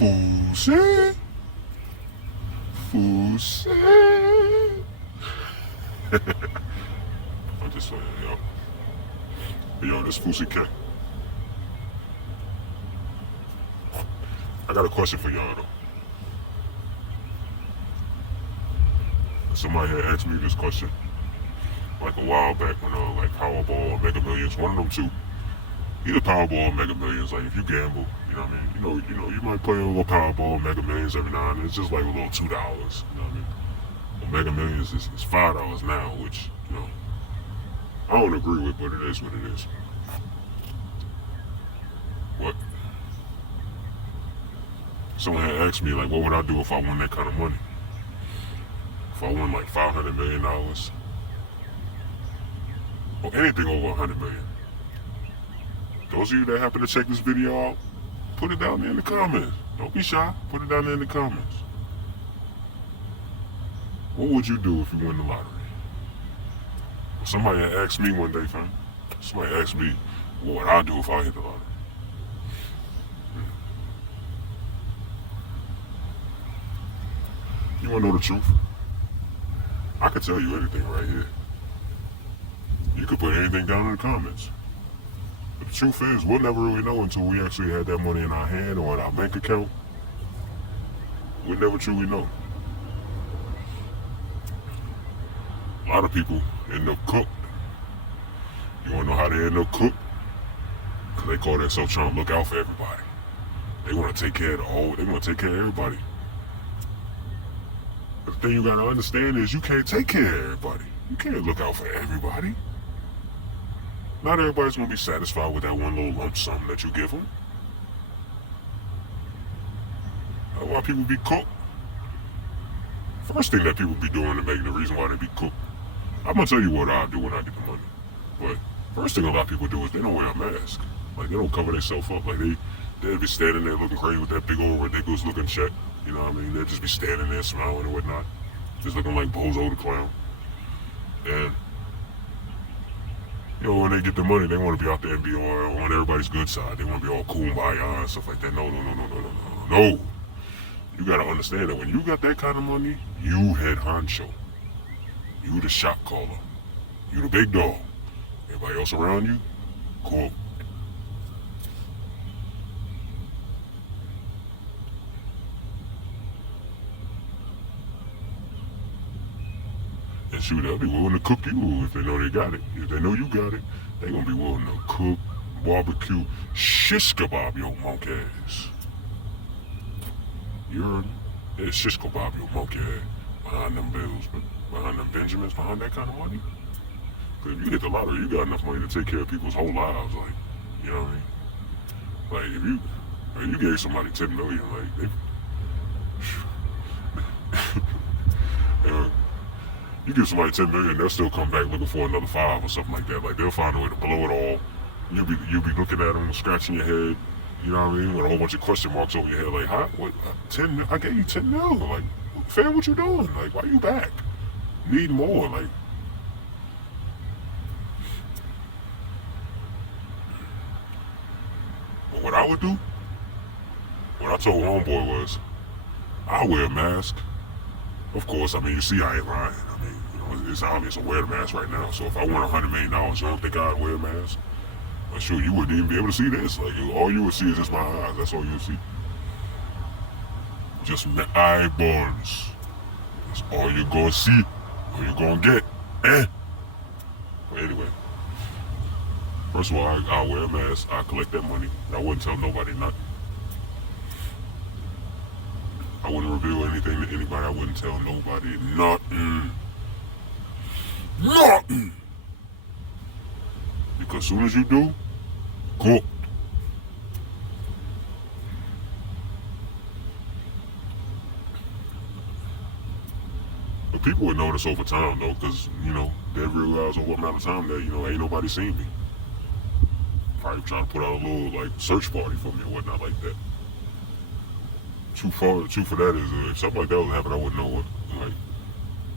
Fousey. Fousey. I'm just saying, yo. Yo, this Fousey K. I got a question for y'all, though. Somebody had asked me this question like a while back when like Powerball or Mega Millions, one of them two. Either Powerball or Mega Millions, like if you gamble, you know what I mean? You might play a little Powerball or Mega Millions every now and then. It's just like a little $2, you know what I mean? Well, Mega Millions is $5 now, which, I don't agree with, but it is what it is. What? Someone had asked me, like, what would I do if I won that kind of money? If I won like $500 million, or anything over $100 million. Those of you that happen to check this video out, put it down there in the comments. Don't be shy. Put it down there in the comments. What would you do if you win the lottery? Somebody had asked me one day, fam. Somebody asked me, what would I do if I hit the lottery? You wanna know the truth? I could tell you anything right here. You could put anything down in the comments. But the truth is, we'll never really know until we actually had that money in our hand or in our bank account. We'll never truly know. A lot of people end up cooked. You wanna know how they end up cooked? Because they call themselves trying to look out for everybody. They wanna take care of the whole, they wanna take care of everybody. The thing you gotta understand is you can't take care of everybody. You can't look out for everybody. Not everybody's gonna be satisfied with that one little lump sum that you give them. That's why people be cooked. First thing that people be doing to make the reason why they be cooked. I'm gonna tell you what I do when I get the money. But first thing a lot of people do is they don't wear a mask. Like they don't cover themselves up. Like they'll be standing there looking crazy with that big old ridiculous looking check. You know what I mean? They'll just be standing there smiling and whatnot. Just looking like Bozo the Clown. And when they get the money, they want to be out there and be on everybody's good side. They want to be all kumbaya and stuff like that. No. You got to understand that when you got that kind of money, you head honcho. You the shot caller. You the big dog. Everybody else around you, cool. And shoot, they'll be willing to cook you if they know they got it. If they know you got it, they gonna be willing to cook, barbecue, shish kebab your monkey ass. You heard me? Yeah, shish kebab your monkey ass. Behind them bills, behind them Benjamins, behind that kind of money. Cause if you hit the lottery, you got enough money to take care of people's whole lives, like, you know what I mean? Like, if you gave somebody 10 million, like, you give somebody 10 million, they'll still come back looking for another 5 or something like that. Like, they'll find a way to blow it all. You'll be looking at them, scratching your head, you know what I mean, with a whole bunch of question marks over your head, like, huh? What? 10? I gave you 10 million. Like, fam, what you doing? Like, why you back? Need more, like. But what I would do, what I told homeboy was, I wear a mask. Of course, I mean, you see I ain't lying. I mean, it's obvious I wear the mask right now. So if I won $100 million, you don't think I'd wear a mask? But sure, you wouldn't even be able to see this. Like, all you would see is just my eyes. That's all you would see. Just my eyeballs. That's all you're gonna see. All you're gonna get. But anyway. First of all, I'll wear a mask. I'll collect that money. I wouldn't tell nobody nothing. I wouldn't reveal anything to anybody. I wouldn't tell nobody nothing. Nothing! Because as soon as you do, cooked. But people would notice over time, though, because, they realize over what amount of time that, ain't nobody seen me. Probably trying to put out a little, search party for me or whatnot like that. The truth for that is, if something like that was happening, I wouldn't know what,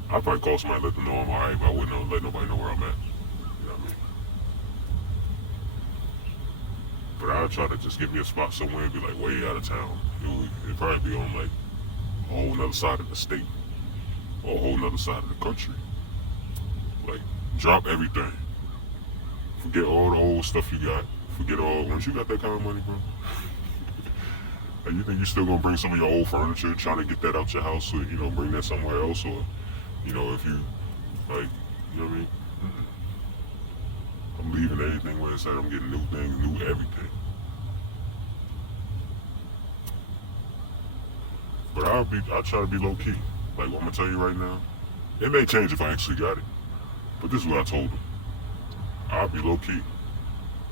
I'd probably call somebody and let them know I'm alright, but I wouldn't let nobody know where I'm at. You know what I mean? But I'd try to just get me a spot somewhere, be like way out of town. It'd probably be on like a whole nother side of the state or a whole nother side of the country. Like, drop everything. Forget all the old stuff you got. Forget all, once you got that kind of money, bro. Like, you think you're still gonna bring some of your old furniture, trying to get that out your house, or, bring that somewhere else, or, if you, like, you know what I mean? I'm leaving everything where it's at. I'm getting new things, new everything. But I'll try to be low key. Like, what I'm gonna tell you right now, it may change if I actually got it. But this is what I told him. I'll be low key.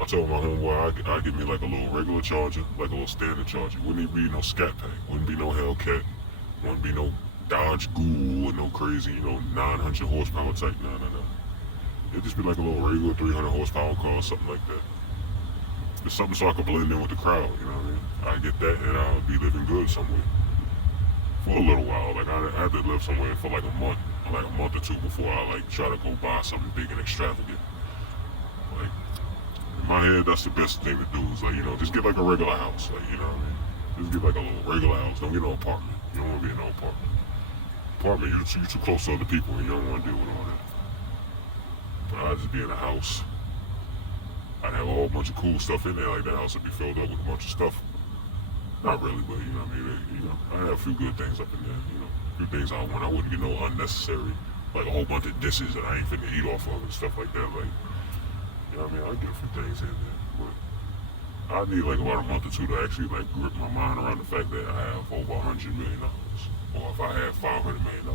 I told my homeboy I'd give me like a little regular charger, like a little standard charger. Wouldn't even be no Scat Pack. Wouldn't be no Hellcat. Wouldn't be no Dodge Ghoul or no crazy, 900 horsepower type. No. It'd just be like a little regular 300 horsepower car or something like that. It's something so I could blend in with the crowd, you know what I mean? I'd get that and I'll be living good somewhere. For a little while. Like, I had to live somewhere for like a month or two before I like try to go buy something big and extravagant. Like, in my head, that's the best thing to do is like, just get like a regular house. Like, you know what I mean? Just get like a little regular house. Don't get no apartment. You don't want to be in no apartment. Apartment, you're too close to other people and you don't want to deal with all that. But I'd just be in a house. I'd have a whole bunch of cool stuff in there. Like, that house would be filled up with a bunch of stuff. Not really, but you know what I mean? I have a few good things up in there, a few things I want. I wouldn't get no unnecessary, like a whole bunch of dishes that I ain't finna eat off of and stuff like that. Like, you know what I mean? I'll get a few things in there, but I need like about a month or two to actually like grip my mind around the fact that I have over $100 million, or if I have $500 million.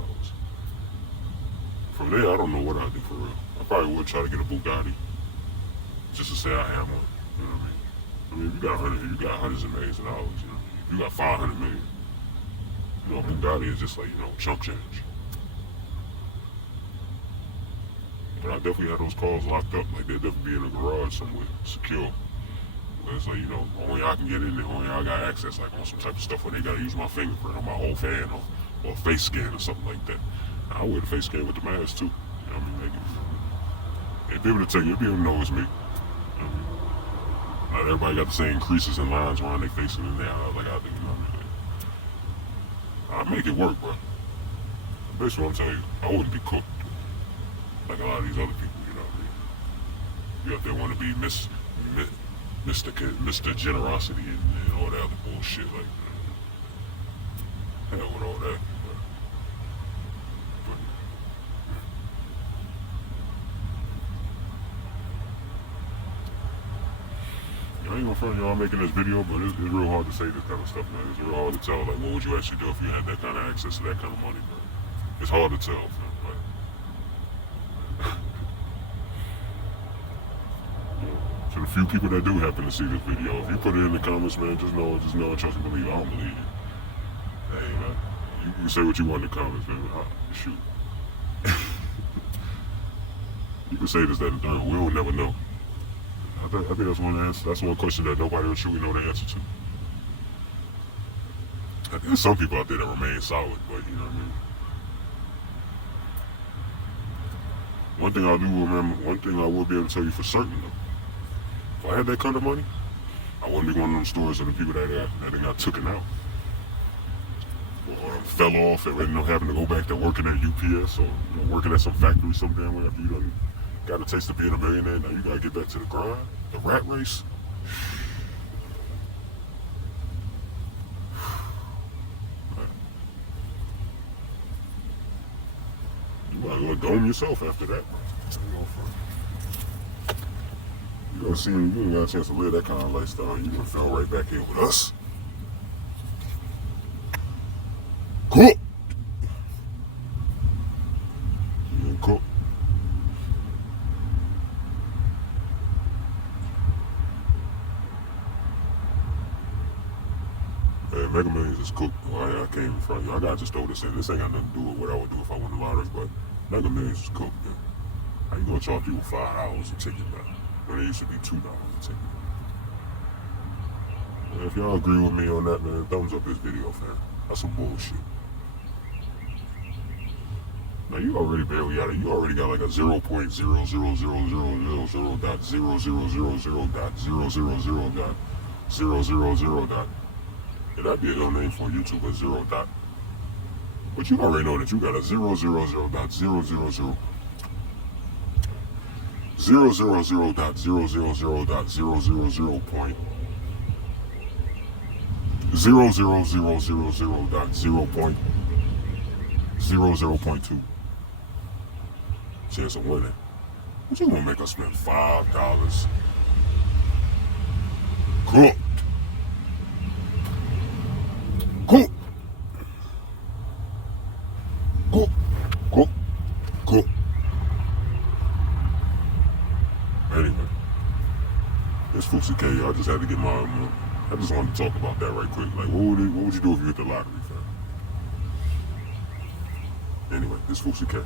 From there, I don't know what I'd do for real. I probably would try to get a Bugatti, just to say I have one. You know what I mean? I mean, if you got hundreds of millions of dollars, if you got 500 million, Bugatti is just like, chump change. But I definitely have those cars locked up, like they'll definitely be in a garage somewhere, secure. Where it's like, only I can get in there, only I got access, like on some type of stuff where they gotta use my fingerprint or my whole fan or a face scan or something like that. I wear the face scan with the mask too. You know what I mean? They'd be able to tell you, you'll be able to know it's me. Not everybody got the same creases and lines around their face and their eyes like I do, I make it work, bro. Basically what I'm telling you, I wouldn't be cooked like a lot of these other people, you know what I mean? You out there want to be Mr. Generosity and all that other bullshit, like, hell with all that. I ain't gonna front y'all making this video, but it's real hard to say this kind of stuff, man. It's real hard to tell, like, what would you actually do if you had that kind of access to that kind of money, man? It's hard to tell, man. To the few people that do happen to see this video, if you put it in the comments, man, just know, trust and believe. I don't believe you. Hey, man, you can say what you want in the comments, man. Shoot. You can say this, that, and third. We'll never know. I think that's one question that nobody will truly know the answer to. I think there's some people out there that remain solid, but you know what I mean? One thing I will be able to tell you for certain though, if I had that kind of money, I wouldn't be one of them stories of the people that got taken out. Or fell off and ended up having to go back to working at UPS or working at some factory some damn way after you done got a taste of being a millionaire. Now you gotta get back to the grind, the rat race. You gotta go dome yourself after that. You gonna see, you ain't got a chance to live that kind of lifestyle. You gonna fell right back in with us. Cool. Cool. Hey, Mega Millions is cooked. Well, I came in front of you. I gotta just throw this in. This ain't got nothing to do with what I would do if I won the lottery, but Mega Millions is cooked, man. How you gonna charge people $5 a ticket now? When it used to be $2 a ticket. Man, if y'all agree with me on that, man, thumbs up this video, fam. That's some bullshit. Now you already barely got it. You already got like a 0.00000.0000.000 000 dot. Yeah, that'd be a ill name for a YouTuber, 0 dot. But you already know that you got a 000 dot 000 000 dot 000 dot 000 point 00000 dot 0.00.2 chance of winning. What you gonna make us spend $5? Cooked. Cook. Cook. Cook. Cook. Anyway, it's Fousey K. I just had to get my. I just wanted to talk about that right quick. Like, what would you do if you hit the lottery, fam? Anyway, it's Fousey K.